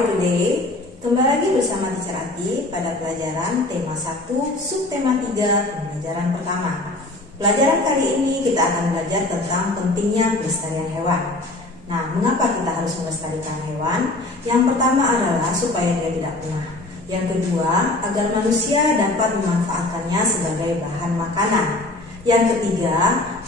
Hi today, kembali lagi bersama Teacher Ati pada pelajaran tema 1 subtema 3 pembelajaran pertama. Pelajaran kali ini kita akan belajar tentang pentingnya pelestarian hewan. Nah, mengapa kita harus melestarikan hewan? Yang pertama adalah supaya dia tidak punah. Yang kedua, agar manusia dapat memanfaatkannya sebagai bahan makanan. Yang ketiga,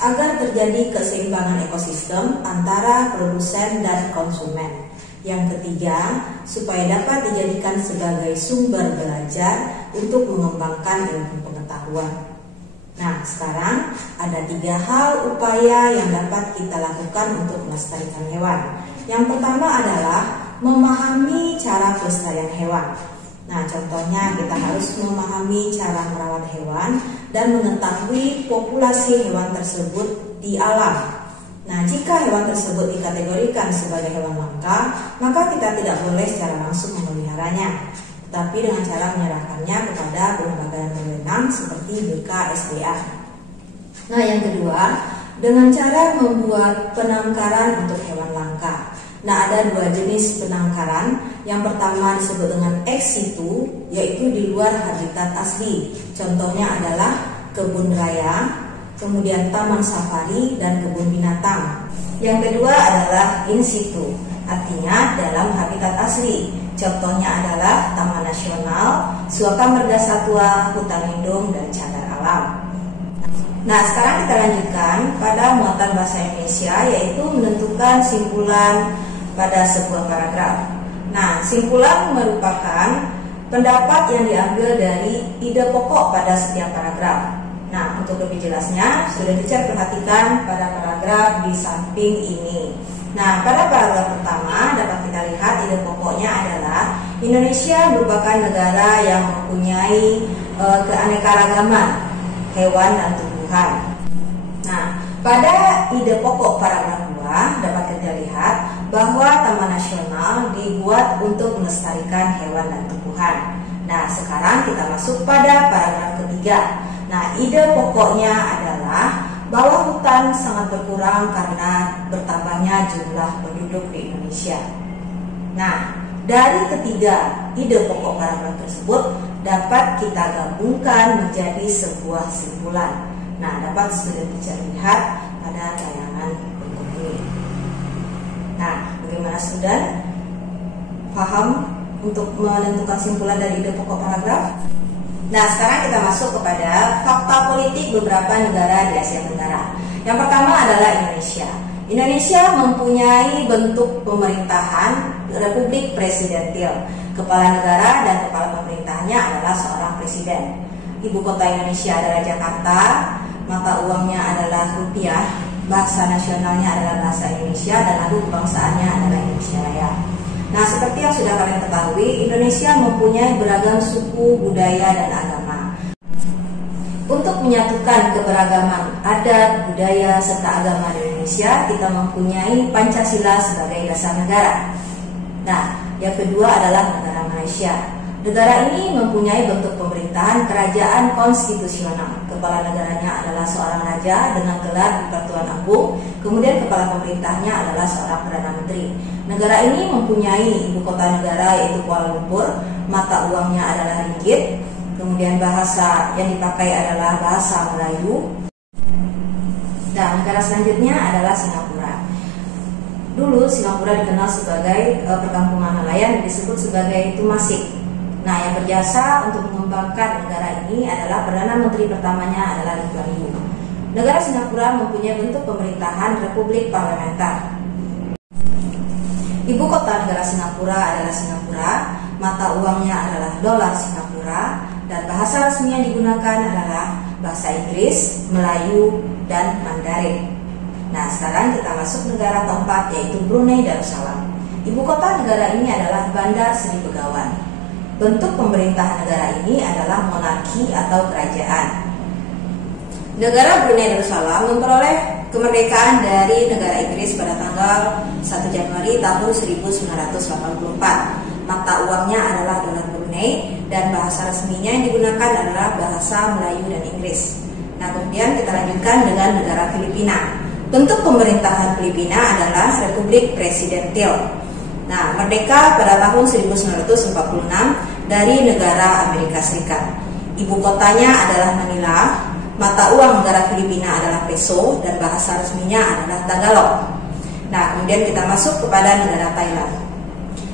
agar terjadi keseimbangan ekosistem antara produsen dan konsumen. Yang ketiga, supaya dapat dijadikan sebagai sumber belajar untuk mengembangkan ilmu pengetahuan. Nah, sekarang ada 3 hal upaya yang dapat kita lakukan untuk melestarikan hewan. Yang pertama adalah memahami cara pelestarian hewan. Nah, contohnya kita harus memahami cara merawat hewan dan mengetahui populasi hewan tersebut di alam. Nah, jika hewan tersebut dikategorikan sebagai hewan langka, maka kita tidak boleh secara langsung memeliharanya, tetapi dengan cara menyerahkannya kepada lembaga yang berwenang seperti BKSDA. Nah, yang kedua, dengan cara membuat penangkaran untuk hewan langka. Nah, ada 2 jenis penangkaran. Yang pertama disebut dengan ex situ, yaitu di luar habitat asli. Contohnya adalah kebun raya, kemudian taman safari dan kebun binatang. Yang kedua adalah in situ, artinya dalam habitat asli. Contohnya adalah Taman Nasional, Suaka Marga Satwa, hutan lindung, dan cagar alam. Nah, sekarang kita lanjutkan pada muatan bahasa Indonesia, yaitu menentukan simpulan pada sebuah paragraf. Nah, simpulan merupakan pendapat yang diambil dari ide pokok pada setiap paragraf. Nah, untuk lebih jelasnya, sudah Teacher perhatikan pada paragraf di samping ini. Nah, pada paragraf pertama dapat kita lihat ide pokoknya adalah Indonesia merupakan negara yang mempunyai keanekaragaman hewan dan tumbuhan. Nah, pada ide pokok paragraf 2 dapat kita lihat bahwa Taman Nasional dibuat untuk melestarikan hewan dan tumbuhan. Nah, sekarang kita masuk pada paragraf ketiga. Nah, ide pokoknya adalah bahwa hutan sangat berkurang karena bertambahnya jumlah penduduk di Indonesia. Nah, dari ketiga ide pokok paragraf tersebut dapat kita gabungkan menjadi sebuah simpulan. Nah, dapat sudah dilihat pada tayangan berikut ini. Nah, bagaimana student? Paham untuk menentukan simpulan dari ide pokok paragraf? Nah, sekarang kita masuk kepada fakta politik beberapa negara di Asia Tenggara. Yang pertama adalah Indonesia. Indonesia mempunyai bentuk pemerintahan Republik Presidentil. Kepala negara dan kepala pemerintahnya adalah seorang presiden. Ibu kota Indonesia adalah Jakarta, mata uangnya adalah rupiah, bahasa nasionalnya adalah bahasa Indonesia, dan lalu kebangsaannya adalah Indonesia Raya. Nah, seperti yang sudah kalian ketahui, Indonesia mempunyai beragam suku, budaya, dan agama. Untuk menyatukan keberagaman adat, budaya, serta agama di Indonesia, kita mempunyai Pancasila sebagai dasar negara. Nah, yang kedua adalah negara Malaysia. Negara ini mempunyai bentuk pemerintahan kerajaan konstitusional. Kepala negaranya adalah seorang raja dengan gelar di Pertuan Agung. Kemudian kepala pemerintahnya adalah seorang Perdana Menteri. Negara ini mempunyai ibu kota negara yaitu Kuala Lumpur. Mata uangnya adalah ringgit. Kemudian bahasa yang dipakai adalah bahasa Melayu. Dan negara selanjutnya adalah Singapura. Dulu Singapura dikenal sebagai perkampungan nelayan, disebut sebagai Temasek. Nah, yang berjasa untuk mengembangkan negara ini adalah Perdana Menteri pertamanya adalah Lee Kuan Yew. Negara Singapura mempunyai bentuk pemerintahan republik parlementer. Ibu kota negara Singapura adalah Singapura, mata uangnya adalah dolar Singapura, dan bahasa resmi yang digunakan adalah bahasa Inggris, Melayu, dan Mandarin. Nah, sekarang kita masuk negara keempat, yaitu Brunei Darussalam. Ibu kota negara ini adalah Bandar Seri Begawan. Bentuk pemerintahan negara ini adalah monarki atau kerajaan. Negara Brunei Darussalam memperoleh kemerdekaan dari negara Inggris pada tanggal 1 Januari tahun 1984. Mata uangnya adalah dolar Brunei dan bahasa resminya yang digunakan adalah bahasa Melayu dan Inggris. Nah, kemudian kita lanjutkan dengan negara Filipina. Bentuk pemerintahan Filipina adalah Republik Presidentil. Nah, merdeka pada tahun 1946 dari negara Amerika Serikat. Ibu kotanya adalah Manila, mata uang negara Filipina adalah peso, dan bahasa resminya adalah Tagalog. Nah, kemudian kita masuk kepada negara Thailand.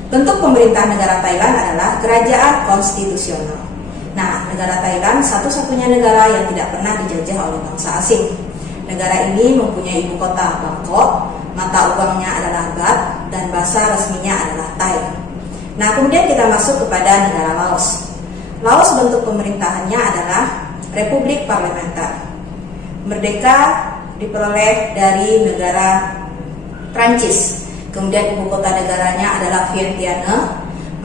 Bentuk pemerintahan negara Thailand adalah kerajaan konstitusional. Nah, negara Thailand satu-satunya negara yang tidak pernah dijajah oleh bangsa asing. Negara ini mempunyai ibu kota Bangkok, mata uangnya adalah baht, dan bahasa resminya adalah Thai. Nah, kemudian kita masuk kepada negara Laos. Laos bentuk pemerintahannya adalah Republik Parlementer. Merdeka diperoleh dari negara Prancis. Kemudian ibu kota negaranya adalah Vientiane,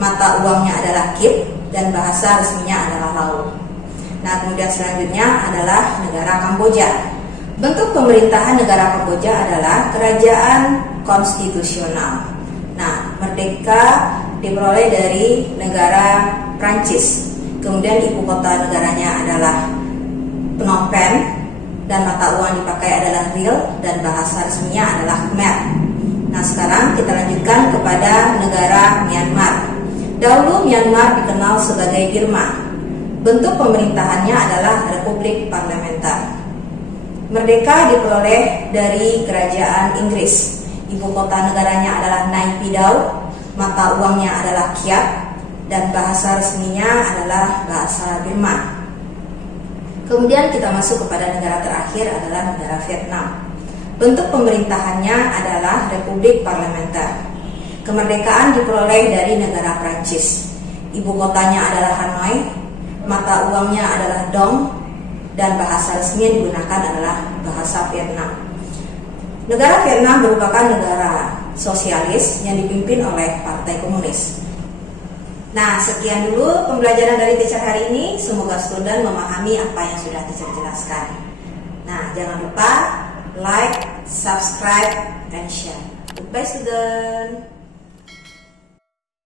mata uangnya adalah Kip, dan bahasa resminya adalah Lao. Nah, kemudian selanjutnya adalah negara Kamboja. Bentuk pemerintahan negara Kamboja adalah kerajaan konstitusional. Nah, merdeka diperoleh dari negara Prancis. Kemudian ibu kota negaranya adalah Phnom Penh, dan mata uang dipakai adalah riel, dan bahasa resminya adalah Khmer. Nah, sekarang kita lanjutkan kepada negara Myanmar. Dahulu Myanmar dikenal sebagai Burma. Bentuk pemerintahannya adalah Republik Parlementer. Merdeka diperoleh dari kerajaan Inggris. Ibu kota negaranya adalah Naypyidaw, mata uangnya adalah Kyat, dan bahasa resminya adalah bahasa Burma. Kemudian kita masuk kepada negara terakhir adalah negara Vietnam. Bentuk pemerintahannya adalah Republik Parlementer. Kemerdekaan diperoleh dari negara Prancis. Ibu kotanya adalah Hanoi, mata uangnya adalah Dong, dan bahasa resmi yang digunakan adalah bahasa Vietnam. Negara Vietnam merupakan negara sosialis yang dipimpin oleh Partai Komunis. Nah, sekian dulu pembelajaran dari teacher hari ini. Semoga student memahami apa yang sudah teacher jelaskan. Nah, jangan lupa like, subscribe, and share. Goodbye student.